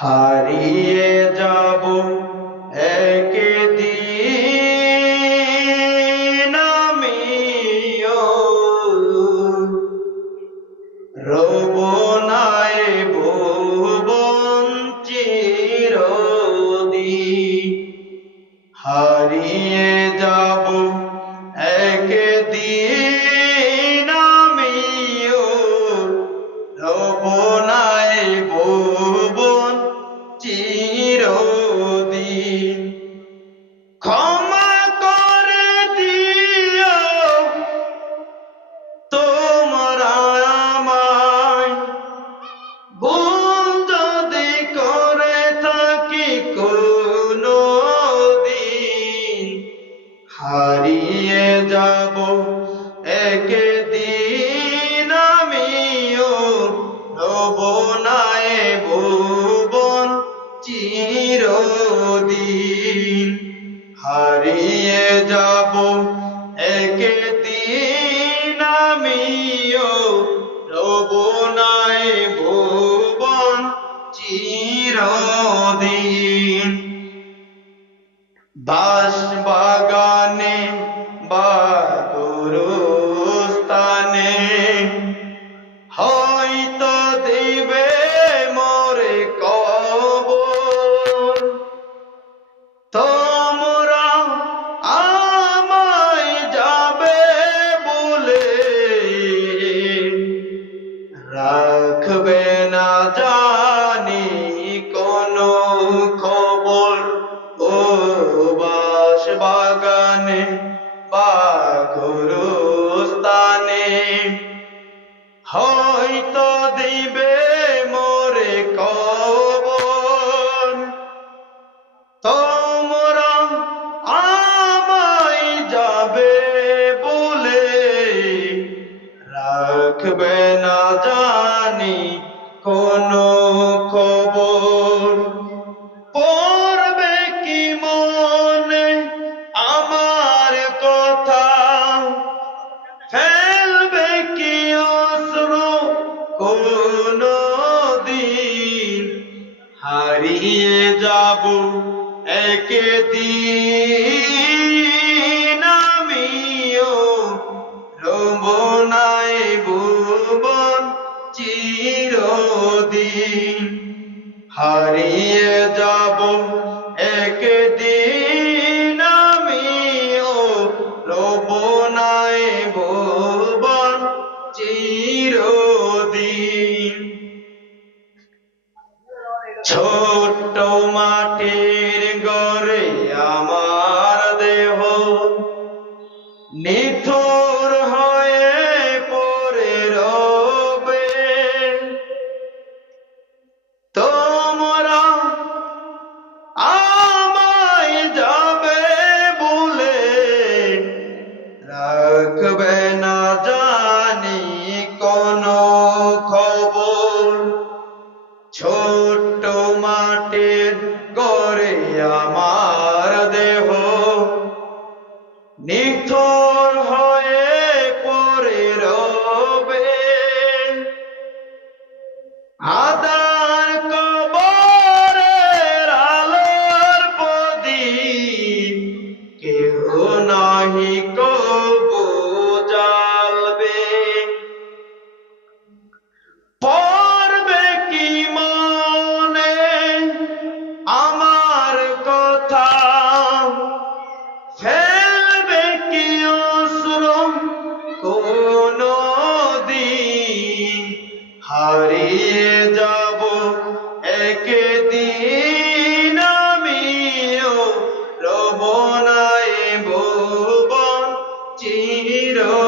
হারিয়ে যাব একদিন আমিও। রব নাই ভুবন চিরদিন হারিয়ে নাই দিবে মোরে কবর। তোমরা আমায় যাবে বলে রাখবে না জানি কোনো খবর। পড়বে কি মনে আমার কথা? ফেলবে যাব একদিন আমিও রব নাই ভুবন চিরদিন হারিয়ে যাব। একদিন আমিও রব নাই ভুবন চিরদিন। ছোট্ট নিথর হারিয়ে যাব একদিন আমিও। রব নাই ভুবন চিরদিন